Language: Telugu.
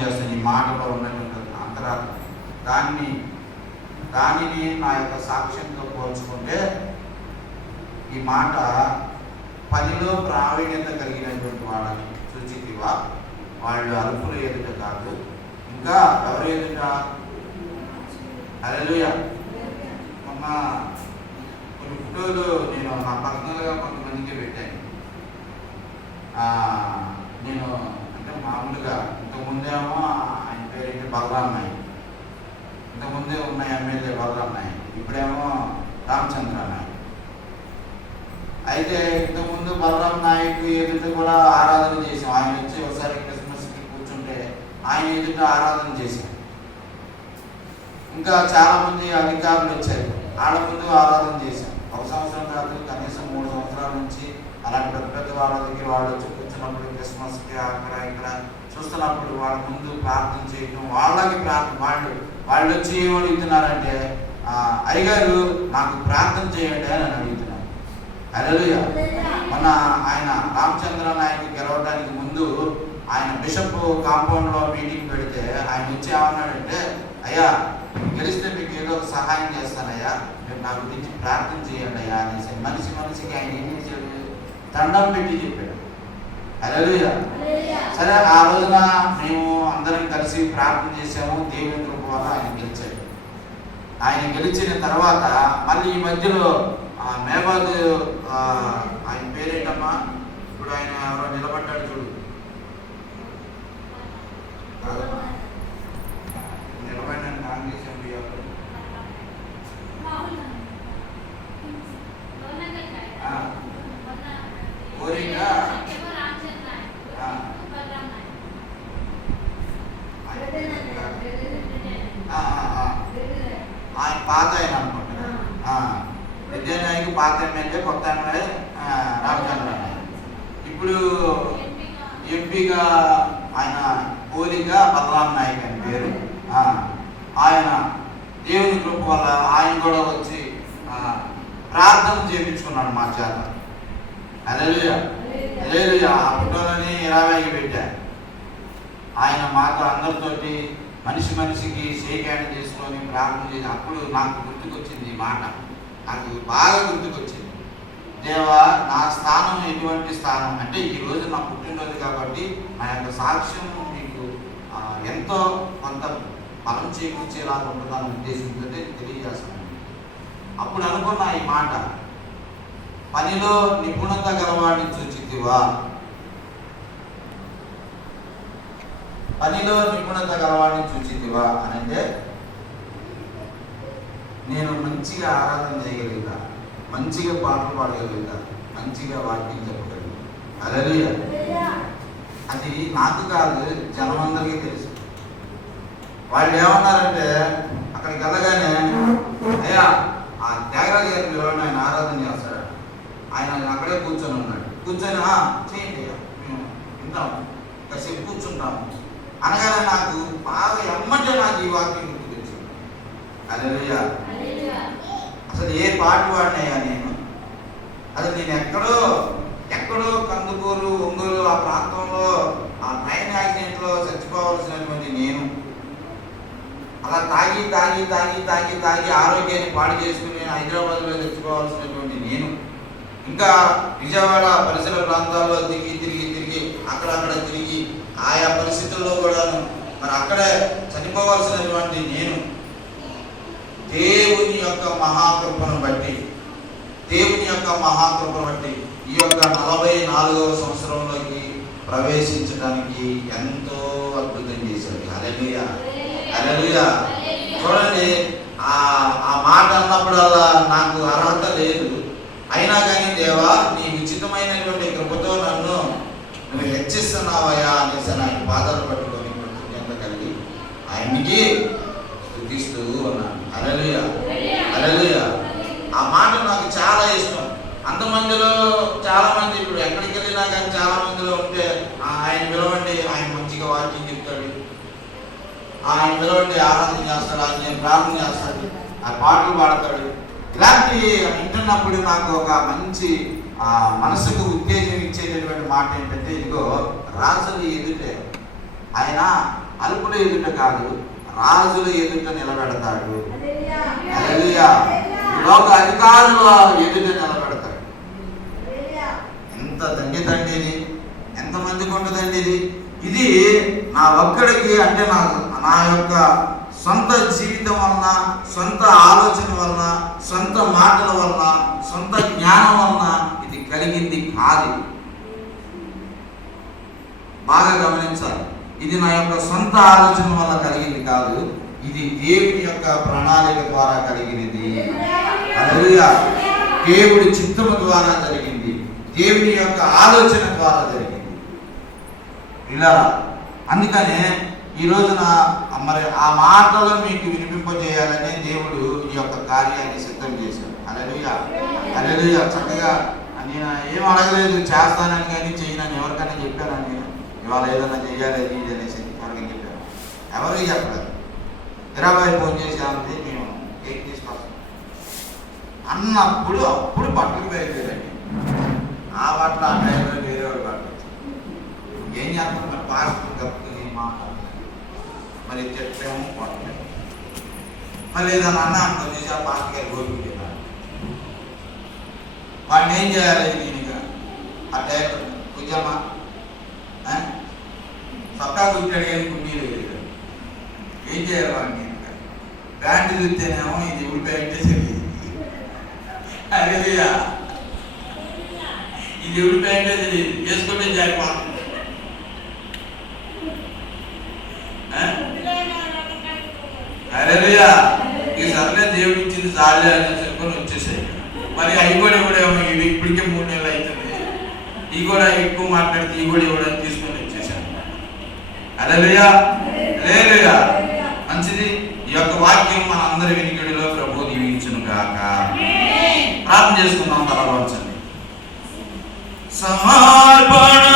చేస్తాను. ఈ మాటలో ఉన్నటువంటి అంతరార్థం దానిని నా యొక్క సాక్ష్యంతో పోల్చుకుంటే ఈ మాట పనిలో ప్రావీణ్యత కలిగినటువంటి వాళ్ళని సూచితివా, వాళ్ళు అరుపుల ఎదుట కాదు, ఇంకా ఎవరు ఎదుట? హల్లెలూయా. మొన్న కొన్ని ఫోటోలు నేను నా పర్సనల్గా కొంతమందికి పెట్టాను. నేను అంటే మామూలుగా ఇంతకుముందేమో ఆయన పేరేంటి బలరాం నాయక్, ఇంతకుముందే ఉన్న ఎమ్మెల్యే బలరాం నాయక్, ఇప్పుడేమో రామచంద్ర నాయక్. అయితే ఇంతకుముందు బలరాం నాయక్ ఎదుట కూడా ఆరాధన చేసాం. ఆయన వచ్చి ఒకసారి క్రిస్మస్కి కూర్చుంటే ఆయన ఎదుట ఆరాధన చేశాం. ఇంకా చాలామంది అధికారులు వచ్చారు, ఆడ ముందు ఆరాధన చేశాం. ఒక సంవత్సరం కాదు, కనీసం 3 సంవత్సరాల నుంచి అలాంటి పెద్ద పెద్ద వాళ్ళ దగ్గర వాళ్ళు వచ్చి కూర్చున్నప్పుడు క్రిస్మస్కి అక్కడ ఇక్కడ చూస్తున్నప్పుడు వాళ్ళ ముందు ప్రార్థన చేయటం, వాళ్ళకి వాళ్ళు వచ్చి ఏం అడుగుతున్నారంటే, అయ్యగారు నాకు ప్రార్థన చేయండి అని అడుగుతున్నారు. హల్లెలూయా. మన ఆయన రామచంద్ర నాయక్ గెలవడానికి ముందు ఆయన బిషప్ కాంపౌండ్లో మీటింగ్ పెడితే ఆయన వచ్చి ఏమన్నాడంటే, అయ్యా గెలిస్తే మీకు ఏదో ఒక సహాయం చేస్తానయ్యా, మీరు నా గురించి ప్రార్థన చేయండి అయ్యా అనేసి మనిషికి ఆయన ఏం చేశాడు? దండం పెట్టి చెప్పాడు. హల్లెలూయా. సరే, ఆ రోజున మేము అందరం కలిసి ప్రార్థన చేసాము. దేవుని కృప వల్ల ఆయన గెలిచాడు. ఆయన గెలిచిన తర్వాత మళ్ళీ ఈ మధ్యలో మేబాద్ ఆయన పేరేంటమ్మా, ఇప్పుడు ఆయన ఎవరో నిలబడ్డాడు చూడు, నిలబడిన కాంగ్రెస్ ఎంపీ ఎవరు? కోరిగా ఆయన పాత ఆయన అనుకుంటా. విద్యానాయకు పాత ఎమ్మెల్యే, కొత్త ఎమ్మెల్యే రామచంద్ర నాయక్. ఇప్పుడు ఎంపీగా ఆయన కోరిగా బలరాం నాయక్ అని పేరు. ఆయన దేవుని కృప వల్ల ఆయన కూడా వచ్చి ప్రార్థన చేయించుకున్నాడు మా చేత. హల్లెలూయా. హల్లెలూయా. ఆ ఫోటోలని 20కి పెట్టారు. ఆయన మాతో అందరితోటి మనిషికి షేక్ హ్యాండ్ చేసుకొని ప్రార్థన చేసి అప్పుడు నాకు గుర్తుకొచ్చింది ఈ మాట, నాకు బాగా గుర్తుకొచ్చింది. దేవా, నా స్థానం ఎటువంటి స్థానం అంటే ఈరోజు నా పుట్టినరోజు కాబట్టి నా యొక్క సాక్ష్యం మీకు ఎంతో కొంత బలం చేకూర్చేలాగా ఉంటుందన్న ఉద్దేశంతో తెలియజేస్తాను. అప్పుడు అనుకున్న ఈ మాట, పనిలో నిపుణత గలవాడిని సూచితివా, పనిలో నిపుణత గలవాడిని సూచితివా అని అంటే నేను మంచిగా ఆరాధన చేయగలుగుతా, మంచిగా పాటలు పాడగలుగుతా, మంచిగా వాక్యం చెప్పగలుగుతా. హల్లెలూయా. అది నాకు కాదు, జనమందరికీ తెలుసు. వాళ్ళు ఏమన్నారంటే అక్కడికి వెళ్ళగానే, అయ్యా ఆ త్యాగరాజు గారికి ఎవరైనా ఆయన ఆరాధన చేస్తాడు, ఆయన అక్కడే కూర్చొని ఉన్నాడు, కూర్చొని చేయండి మేము వింటాము, కాసేపు కూర్చుంటాము అనగానే నాకు బాగా ఎమ్మటే నాకు ఈ వాక్యం గుర్తుకొచ్చింది. హల్లెలూయా. అసలు ఏ పాట పాడినాయా నేను? అసలు నేను ఎక్కడో కందుకూరు, ఒంగోలు ఆ ప్రాంతంలో ఆ ట్రైన్ యాక్సిడెంట్లో చచ్చిపోవాల్సినటువంటి నేను, అలా తాగి ఆరోగ్యాన్ని పాడు చేసుకుని హైదరాబాద్లో చచ్చిపోవాల్సినటువంటి నేను, ఇంకా విజయవాడ పరిసర ప్రాంతాల్లో తిరిగి అక్కడక్కడ తిరిగి ఆయా పరిస్థితుల్లో కూడాను మరి అక్కడే చనిపోవాల్సినటువంటి నేను దేవుని యొక్క మహాకృపను బట్టి ఈ యొక్క 44వ సంవత్సరంలోకి ప్రవేశించడానికి ఎంతో అద్భుతం చేశాడు. హల్లెలూయా. హల్లెలూయా. చూడండి, ఆ మాట అన్నప్పుడల్లా నాకు అర్హత లేదు, అయినా కానీ దేవా నీ ఉచితమైనటువంటి కృపతో నన్ను నువ్వు హెచ్చిస్తున్నావయ్యా అనేసి ఆయన పాదాలు పట్టుకొని కృతజ్ఞత కలిగి ఆయనకి స్తుతిస్తూ ఉన్నాను. హల్లెలూయా. హల్లెలూయా. ఆ మాట నాకు చాలా ఇష్టం. అంతమందిలో చాలా మంది ఇప్పుడు ఎక్కడికి వెళ్ళినా కానీ చాలా మందిలో ఉంటే ఆయన పిలవండి, ఆయన మంచిగా వాక్యం చెప్తాడు, ఆయన పిలవండి ఆరాధన చేస్తాడు, ఆయన ప్రార్థన చేస్తాడు, ఆ పాటలు పాడతాడు. ఇలాంటి వింటున్నప్పుడు నాకు ఒక మంచి మనసుకు ఉత్తేజం ఇచ్చేటటువంటి మాట ఏంటంటే, ఇదిగో రాజులు ఎదుటే ఆయన అల్పుల ఎదుట కాదు, రాజుల ఎదుట నిలబెడతాడు. హల్లెలూయా. ఈ లోక అధికారుల ఎదుట నిలబెడతాడు. ఎంత ధన్యత అండి ఇది! ఎంతమందికి ఉంటుందండి ఇది! ఇది నా ఒక్కడికి అంటే నా యొక్క సొంత జీవితం వలన, సొంత ఆలోచన వలన, సొంత మాటల వలన, సొంత జ్ఞానం వలన ఇది కలిగింది కాదు. బాగా గమనించాలి. ఇది నా యొక్క సొంత ఆలోచన వల్ల కలిగింది కాదు, ఇది దేవుని యొక్క ప్రణాళిక ద్వారా కలిగినది. హల్లెలూయా. దేవుడి చిత్తము ద్వారా జరిగింది, దేవుని యొక్క ఆలోచన ద్వారా జరిగింది. ఇలా అందుకనే ఈ రోజున మరి ఆ మాటలు మీకు వినిపింపజేయాలని దేవుడు ఈ యొక్క కార్యాన్ని సిద్ధం చేశాడు. హల్లెలూయా. హల్లెలూయా. చక్కగా నేను ఏం అడగలేదు, చేస్తానని కానీ చేయనని ఎవరికైనా చెప్పానని నేను ఇవాళ ఏదైనా చెయ్యాలి ఇది అనేసి ఎవరికి చెప్పాను? ఎవరికి చెప్పలేదు. 20 ఫోన్ చేసి అంతే మేము కేక్ తీసుకొస్తాం అన్నప్పుడు అప్పుడు బట్టలు బయలుదేరండి. ఆ బట్టలు ఆ టైంలో వేరేవాడు బట్టలు ఏం చేస్తాం? మరి పాస్టర్ గప్పుని మాట్లాడుతున్నాం, మరి చెట్లేమో కొట్టలేదు. మళ్ళీ ఏదన్నా అన్న అనుకో చేసి ఆ పాస్టర్ గారి గోపి చెప్పాలి. వాడిని ఏం చేయాలి? దీనిగా ఆ టైంలో కూర్చోమా పక్కా కూర్చాడు కానీ కుమ్మీలు లేదు. ఏం చేయాలి వాడిని? ప్యాంటు చూస్తేనేమో ఇది ఉడిపోయింటే తెలియదు. హల్లెలూయా. ఇది ఉడిపోయింటే తెలియదు, వేసుకుంటే జారిపోతుంది. హల్లెలూయా. ఈ సర్లే దేవుడు ఇచ్చింది చాలే అని చెప్పుకొని వచ్చేసాయి. మరి అవి కూడా ఏమో ఇవి ఇప్పటికే 3 నెలలు అవుతుంది, ఇవి కూడా ఎక్కువ మాట్లాడితే ఇవి కూడా ఇవ్వడానికి తీసుకొని వచ్చేసాను. హల్లెలూయా. హల్లెలూయా. మంచిది. ఈ యొక్క వాక్యం మన అందరి వినికిడిలో ప్రభువు దీవించును గాక. ప్రార్థన చేసుకుందాం. తల వంచండి. సమర్పణ